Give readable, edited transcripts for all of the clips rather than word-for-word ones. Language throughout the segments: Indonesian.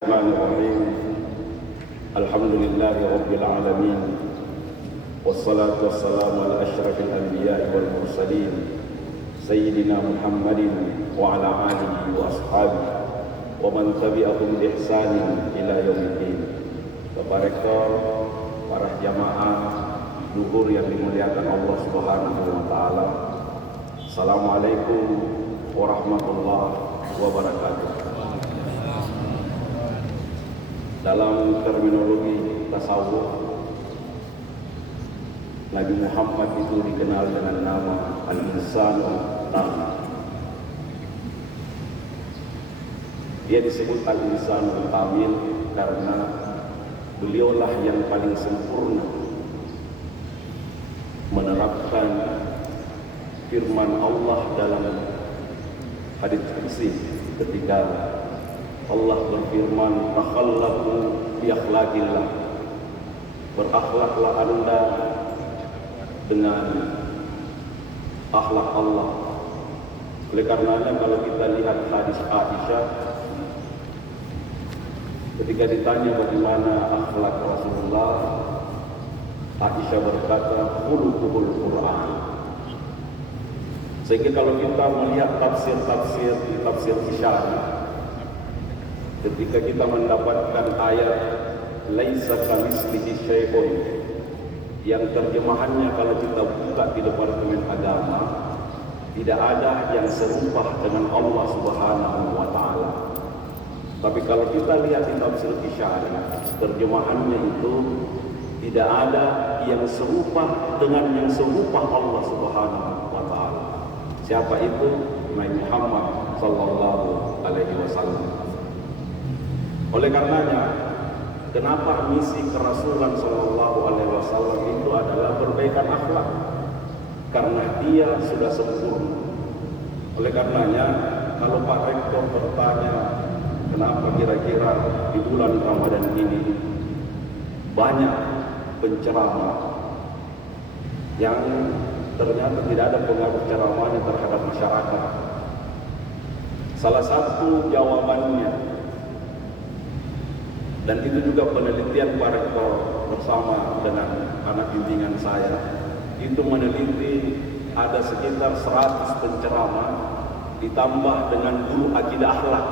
Bismillahirrahmanirrahim. Alhamdulillahi Rabbil Alamin. Wassalatu wassalamu ala ashrafil anbiya'i wal mursalin Sayyidina Muhammadin wa ala alihi wa ashabihi wa man tabi'ahum bi ihsanin ila yaumiddin. Bapak Rektor, para jamaah luhur yang dimuliakan Allah Subhanahu wa taala. Assalamualaikum warahmatullahi wabarakatuh. Dalam terminologi tasawuf, Nabi Muhammad itu dikenal dengan nama Al-Insanul Kamil. Dia disebut Al-Insanul Kamil karena beliaulah yang paling sempurna menerapkan firman Allah dalam hadits qudsi ketika Allah berfirman, "Takhallaqu bi akhlaqillah." Berakhlaklah Anda dengan akhlak Allah. Oleh karenanya kalau kita lihat hadis Aisyah, ketika ditanya bagaimana akhlak Rasulullah, Aisyah berkata, "Khuluqul Quran." Sehingga kalau kita melihat tafsir di tafsir Isyari, ketika kita mendapatkan ayat laisa kamitslihi syai'un yang terjemahannya kalau kita buka di Departemen Agama, tidak ada yang serupa dengan Allah Subhanahu wa taala. Tapi kalau kita lihat di tafsir Isyari, terjemahannya itu tidak ada yang serupa dengan yang serupa Allah Subhanahu wa taala. Siapa itu? Nabi Muhammad sallallahu alaihi wasallam. Oleh karenanya, kenapa misi kerasulan sallallahu alaihi wasallam itu adalah perbaikan akhlak? Karena dia sudah sempurna. Oleh karenanya, kalau Pak Rektor bertanya, kenapa kira-kira di bulan Ramadan ini banyak penceramah yang ternyata tidak ada pengaruh ceramahnya terhadap masyarakat? Salah satu jawabannya, dan itu juga penelitian Pak Rektor bersama dengan anak bimbingan saya, itu meneliti ada sekitar 100 penceramah ditambah dengan guru akidah akhlak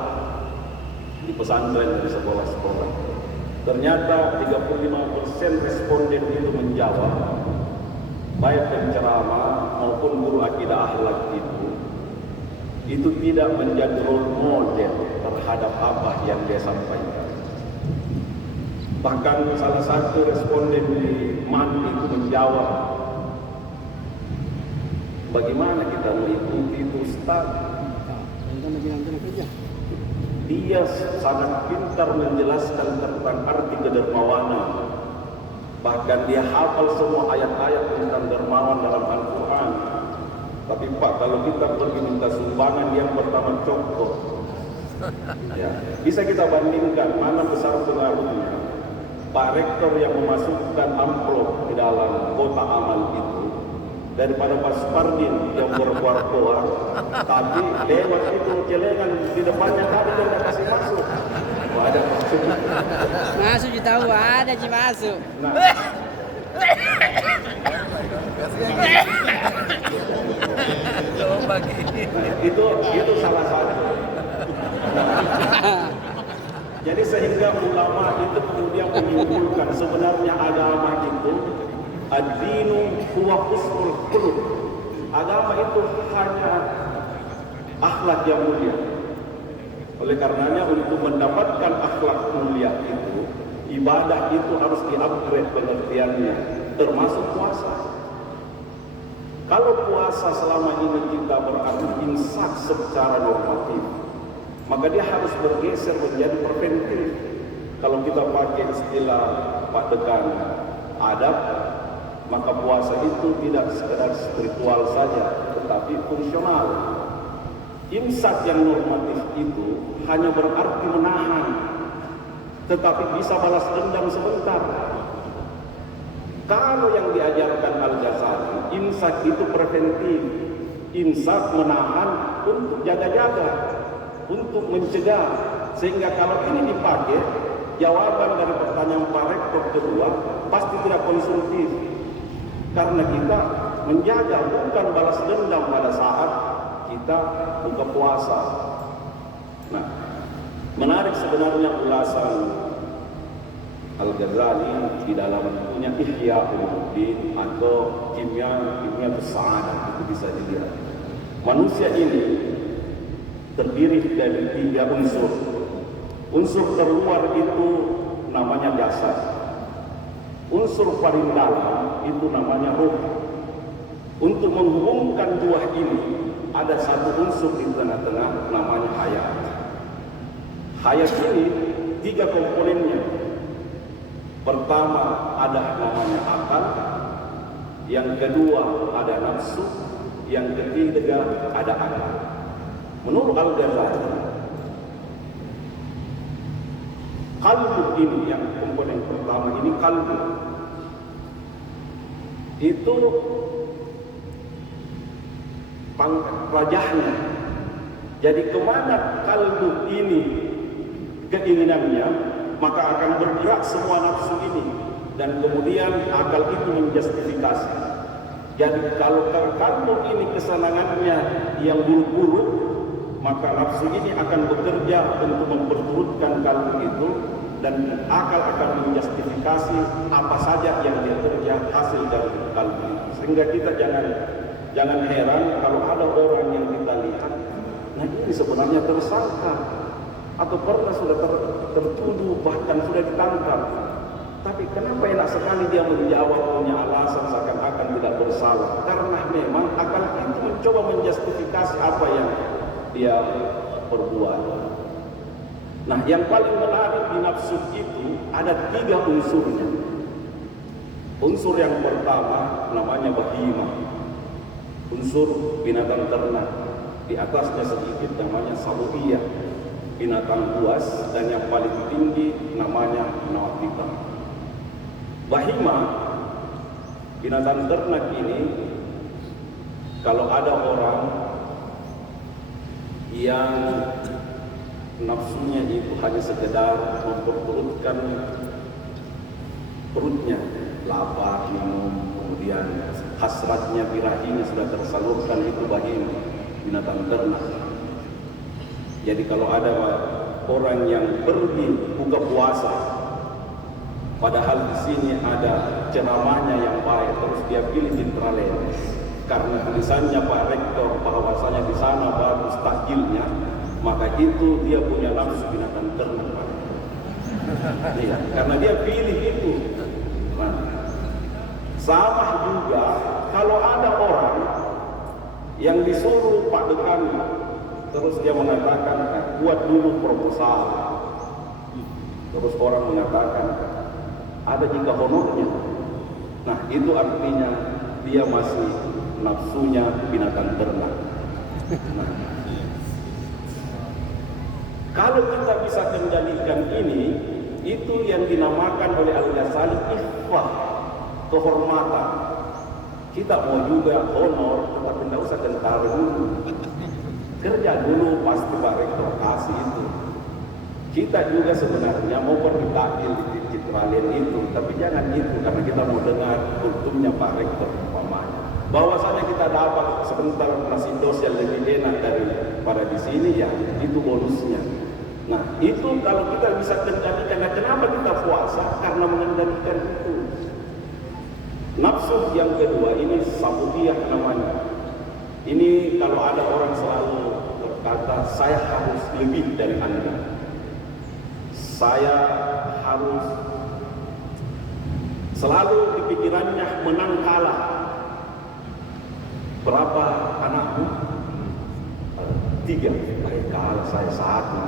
di pesantren di sekolah-sekolah. Ternyata 35% responden itu menjawab, baik penceramah maupun guru akidah akhlak itu tidak menjadi role model terhadap apa yang dia sampaikan. Bahkan salah satu responden di MAN itu menjawab, bagaimana kita mengikuti itu Ustaz? Dia sangat pintar menjelaskan tentang arti kedermawanan. Bahkan dia hafal semua ayat-ayat tentang dermawan dalam Al-Quran. Tapi Pak, kalau kita pergi minta sumbangan, yang pertama cokot. Ya, bisa kita bandingkan mana besar pengaruhnya Pak Rektor yang memasukkan amplop di dalam kotak amal itu daripada Pak Supardin yang berkuar-kuar, tapi lewat itu celengan di depannya tadi dia tidak kasih masuk. Oh, ada masuk. Masuk juga tahu ada sih masuk. Nah, itu salah satu. Jadi sehingga ulama itu kemudian menyimpulkan sebenarnya agama itu ad-dinu huwa husnul khuluq. Agama itu hanya akhlak yang mulia. Oleh karenanya untuk mendapatkan akhlak mulia itu, ibadah itu harus di-upgrade pengertiannya, termasuk puasa. Kalau puasa selama ini kita berarti imsak secara normatif, maka dia harus bergeser menjadi preventif. Kalau kita pakai istilah Pak Dekan adab, maka puasa itu tidak sekedar spiritual saja, tetapi fungsional. Imsak yang normatif itu hanya berarti menahan, tetapi bisa balas dendam sebentar. Kalau yang diajarkan Al-Ghazali, imsak itu preventif, imsak menahan untuk jaga-jaga, untuk mencegah Sehingga kalau ini dipakai, jawaban dari pertanyaan Pak Rektor kedua pasti tidak konstruktif. Karena kita menjaga bukan balas dendam pada saat kita buka puasa. Nah, menarik sebenarnya ulasan Al-Ghazali di dalam bukunya Ihya Ulumuddin atau Kimia Sa'adah, itu bisa dilihat. Manusia ini terdiri dari 3 unsur. Unsur terluar itu namanya jasad. Unsur paling dalam itu namanya ruh. Untuk menghubungkan dua ini, ada satu unsur di tengah-tengah namanya hayat. Hayat ini 3 komponennya. Pertama ada namanya akal, yang kedua ada nafsu, yang ketiga ada akal. Menurut Al-Ghazali, kalbu ini, yang komponen pertama ini kalbu, itu pangkat wajahnya. Jadi kemana kalbu ini keinginannya, maka akan bergerak semua nafsu ini, dan kemudian akal itu menjustifikasi. Jadi kalau kalbu ini kesenangannya yang buruk-buruk, maka nafsu ini akan bekerja untuk memperturutkan kalbu itu, dan akal akan menjustifikasi apa saja yang dia kerja hasil dari kalbu itu. Sehingga kita jangan heran kalau ada orang yang kita lihat, nah ini sebenarnya tersangka atau pernah sudah tertuduh, bahkan sudah ditangkap, tapi kenapa enak sekali dia menjawab punya alasan seakan-akan tidak bersalah? Karena memang akal itu mencoba menjustifikasi apa yang dia perbuat. Nah, yang paling menarik di nafsu itu ada 3 unsurnya. Unsur yang pertama namanya bahimah, unsur binatang ternak. Di atasnya sedikit namanya sabuiyah, binatang buas, dan yang paling tinggi namanya nawatika. Bahimah, binatang ternak ini, kalau ada orang yang nafsunya itu hanya sekedar memperturutkan perutnya, lapar, minum, kemudian hasratnya, birahinya sudah tersalurkan, itu bahimah, binatang ternak. Jadi kalau ada orang yang pergi buka puasa, padahal di sini ada ceramahnya yang baik, terus dia pilih Citralen karena tulisannya Pak Rektor bahwasanya di sana bagus takjilnya, maka itu dia punya nafsu binatang ternak. Iya, karena dia pilih itu. Nah, sama juga kalau ada orang yang disuruh Pak Dekan, terus dia mengatakan, buat dulu proposal. Terus orang mengatakan, ada jika honornya. Nah, itu artinya dia masih nafsunya binatang ternak. Nah, kalau kita bisa kendalikan ini, itu yang dinamakan oleh Al-Ghazali iffah, kehormatan. Kita mau juga honor, tetapi tidak usah kentar dulu. Kerja dulu, pasti Pak Rektor kasih itu. Kita juga sebenarnya mau bertakil di Citralen itu, tapi jangan itu, karena kita mau dengar kultumnya Pak Rektor umpamanya. Bahwasanya kita dapat sebentar nasi dos yang lebih enak daripada di sini, ya itu bonusnya. Nah, itu kalau kita bisa kendalikan. Nah, kenapa kita puasa? Karena mengendalikan itu. Nafsu yang kedua ini sabutiyah namanya. Ini kalau ada orang selalu berkata, saya harus lebih dari Anda, saya harus selalu di pikirannya menang kalah. Berapa anakmu? 3. Baik, kalah saya 1.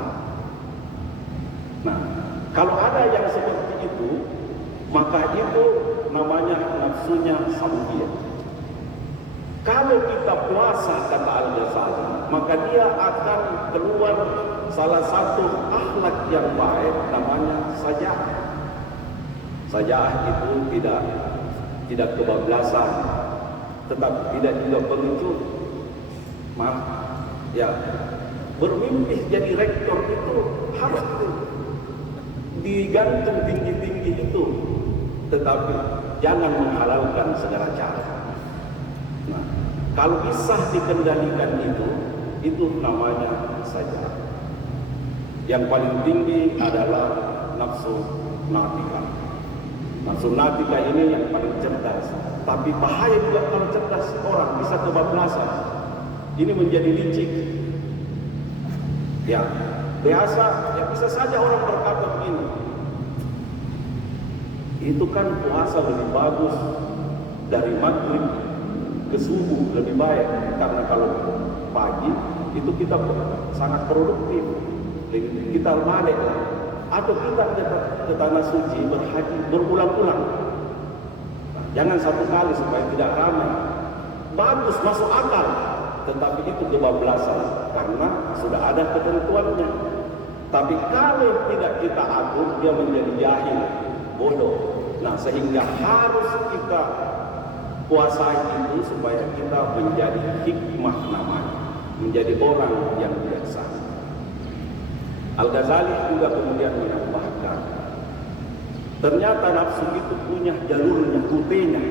Nah, kalau ada yang seperti itu, maka itu namanya nafsunya sabutiyah. Kalau kita puasa, kata Al-Ghazali, maka dia akan keluar salah satu akhlak yang baik, namanya saja'ah. Saja'ah itu tidak kebablasan, tetapi tidak juga pengecut. Maaf, ya, bermimpi jadi rektor itu harus digantung tinggi-tinggi itu, tetapi jangan menghalalkan segala cara. Nah, kalau bisa dikendalikan itu namanya saja. Yang paling tinggi adalah nafsu natika. Nafsu natika ini yang paling cerdas. Tapi bahaya juga kalau cerdas orang bisa kebablasan. Ini menjadi licik. Ya, biasa, ya bisa saja orang berkata begini. Itu kan puasa lebih bagus dari maghrib ke subuh lebih baik, karena kalau pagi itu kita sangat produktif, kita balik atau kita ke tanah suci berhaji berulang-ulang. Jangan satu kali supaya tidak ramai. Bagus, masuk akal, tetapi itu kebablasan karena sudah ada ketentuannya. Tapi kalau tidak kita atur, dia menjadi jahil, bodoh. Nah, sehingga harus kita kuasai itu supaya kita menjadi hikmah namanya, menjadi orang yang bijaksana. Al-Ghazali juga kemudian menambahkan, ternyata nafsu itu punya jalurnya, rutenya.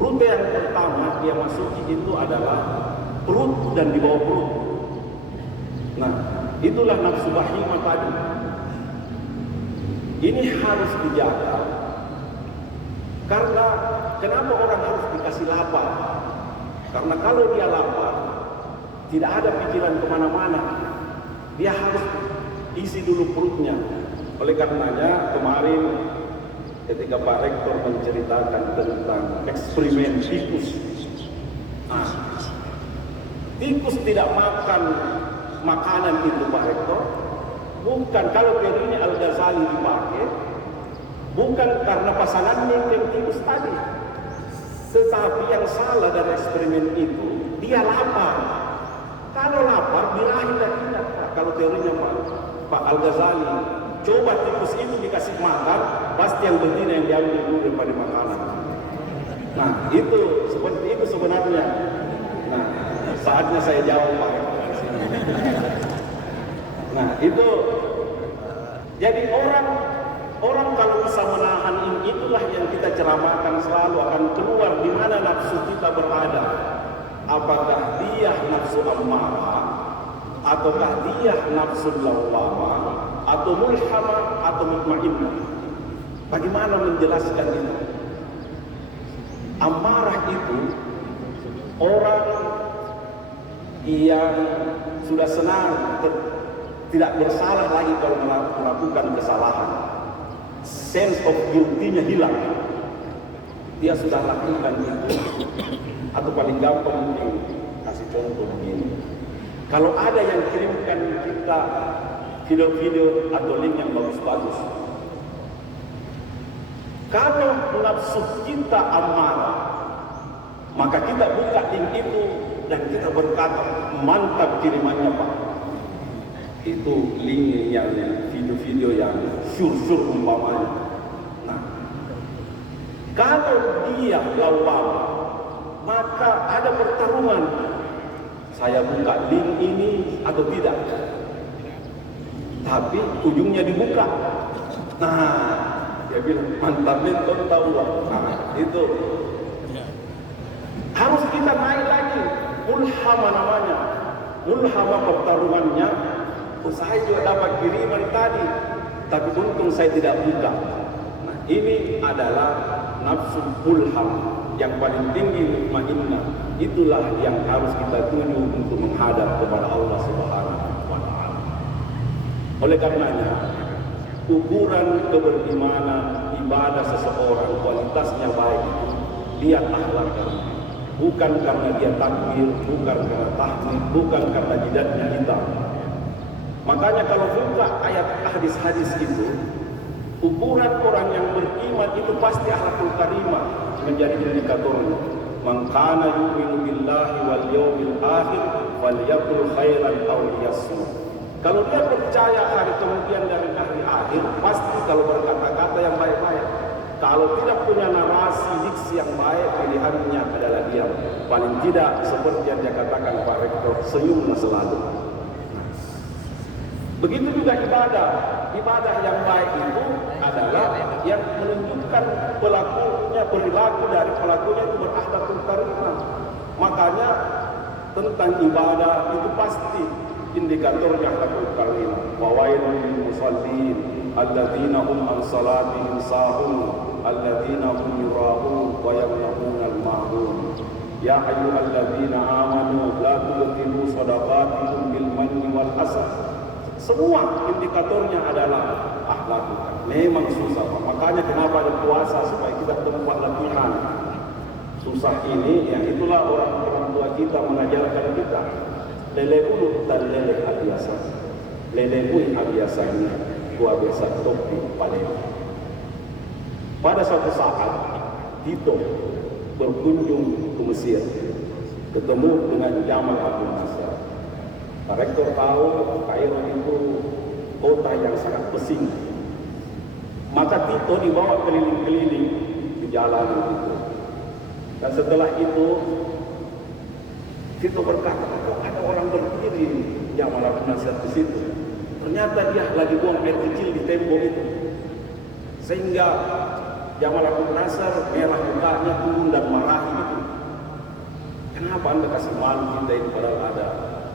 Rute yang pertama dia masuki itu adalah perut dan di bawah perut. Nah, itulah nafsu bahimah tadi. Ini harus dijaga. Karena kenapa orang harus dikasih lapar? Karena kalau dia lapar, tidak ada pikiran kemana-mana. Dia harus isi dulu perutnya. Oleh karenanya kemarin ketika Pak Rektor menceritakan tentang eksperimen tikus. Nah, tikus tidak makan makanan itu Pak Rektor. Bukan, kalau teorinya Al-Ghazali dipakai, bukan karena pasangannya yang tikus tadi. Tetapi yang salah dari eksperimen itu, dia lapar. Kalau lapar, birahi dan ingat Pak. Kalau teorinya Pak Al-Ghazali, coba tikus itu dikasih makan, pasti yang betina yang diambil dulu daripada makanan. Nah, itu seperti itu sebenarnya. Nah, saatnya saya jawab Pak. Nah, itu jadi orang kalau bisa menahan ini, itulah yang kita ceramahkan selalu, akan keluar di mana nafsu kita berada. Apakah dia nafsu ammarah, ataukah dia nafsu lawwamah, atau mulhamah, atau mutmainnah. Bagaimana menjelaskan itu? Amarah itu orang yang sudah senang, tidak bersalah lagi kalau melakukan kesalahan. Sense of guilty-nya hilang. Dia sudah lakukan itu. Atau paling gampang mungkin kasih contoh begini. Kalau ada yang kirimkan kita video-video atau link yang bagus-bagus, kalau nafsu kita amarah, maka kita buka link itu dan kita berkata, mantap kirimannya Pak. Itu link yang video-video yang syur-syur umpamanya. Nah, kalau dia lawam, maka ada pertarungan. Saya buka link ini atau tidak? Tapi ujungnya dibuka. Nah, dia bilang mantapnya kau tahu. Nah, itu harus kita naik lagi. Mulhama namanya. Mulhama pertarungannya. Saya juga dapat kiriman tadi, tapi untung saya tidak buka. Nah, ini adalah nafsu mulham yang paling tinggi, mutmainnah. Itulah yang harus kita tuju untuk menghadap kepada Allah Subhanahu wa Ta'ala. Oleh karenanya, ukuran keberimanan ibadah seseorang kualitasnya baik, lihat akhlaknya. Bukan karena dia takbir, bukan karena tahmid, bukan karena jidatnya hitam. Makanya kalau buka ayat hadis-hadis itu, ukuran orang yang beriman itu pasti akhlakul karimah menjadi indikatornya. Man kana yu'minu billahi wal yawmil akhir falyaqul khairan aw liyasmut. Kalau dia percaya hari kemudian dari hari akhir, pasti kalau berkata-kata yang baik-baik. Kalau tidak punya narasi diksi yang baik, pilihannya adalah diam. Paling tidak seperti yang dia katakan Pak Rektor, senyumlah selalu. Begitu juga ibadah. Ibadah yang baik itu adalah yang menunjukkan pelakunya, perilaku dari pelakunya itu berakhlakul karimah. Makanya tentang ibadah itu pasti indikatornya akhlakul karimah. Wa wailul lil musallin alladzina hum an salatihim sahun alladzina hum yura'un wa yamna'una al-ma'un. Ya ayyuhalladzina amanu la tubtilu shadaqatikum bil manni wal asad. Semua indikatornya adalah akhlak. Memang susah, makanya kenapa ada puasa supaya kita tempat latihan. Susah ini, yang itulah orang tua kita mengajarkan kita. Lele ulu dan lele abiasa. Lele ulu abiasanya, gua biasa topi paling. Pada suatu saat, Tito berkunjung ke Mesir, ketemu dengan Jamal Abdul Nasser. Rektor tahu Kairo itu kota yang sangat pesing. Maka Tito dibawa keliling-keliling di jalan itu. Dan setelah itu Tito berkata, kok ada orang berdiri Jamal Abdul Nasser di situ. Ternyata dia lagi buang air kecil di tembok itu. Sehingga Jamal Abdul Nasser merah mukanya, turun dan marah itu. Kenapa anda kasih malu kita ini padahal ada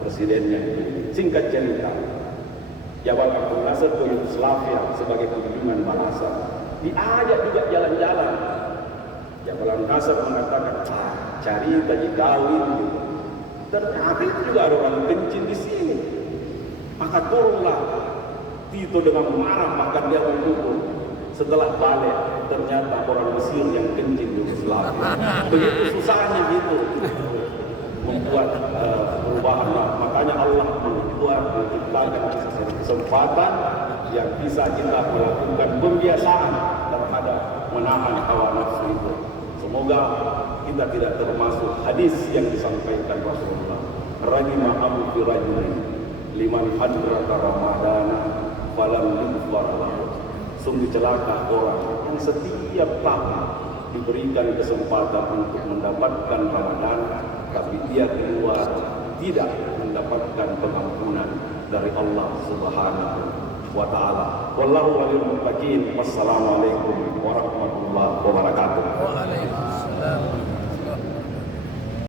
presidennya? Singkat cerita, Jamal Abdul Nasser ke Yugoslavia sebagai kunjungan balasan. Diajak juga jalan-jalan. Jamal Abdul Nasser mengatakan, cari taji kawin. Ternyata itu juga ada orang kencing di sini. Maka turunlah Tito dengan marah, maka dia menghukum. Setelah balik, ternyata orang Mesir yang kencing di Yugoslavia. Begitu susahnya gitu membuat perubahan. Makanya Allah membuat, menciptakan kesempatan yang bisa kita melakukan pembiasaan terhadap menahan hawa nafsu itu. Semoga kita tidak termasuk hadis yang disampaikan Rasulullah. Rahimah Abu Firajuli liman hadrata Ramadana falam yughfar lahu. Sungguh celaka orang yang setiap tahun diberikan kesempatan untuk mendapatkan Ramadan, tapi dia keluar tidak mendapatkan pengampunan dari Allah Subhanahu wa Ta'ala. Wallahu waliyul muttaqin. Wassalamualaikum warahmatullahi wabarakatuh. Waalaikumsalam.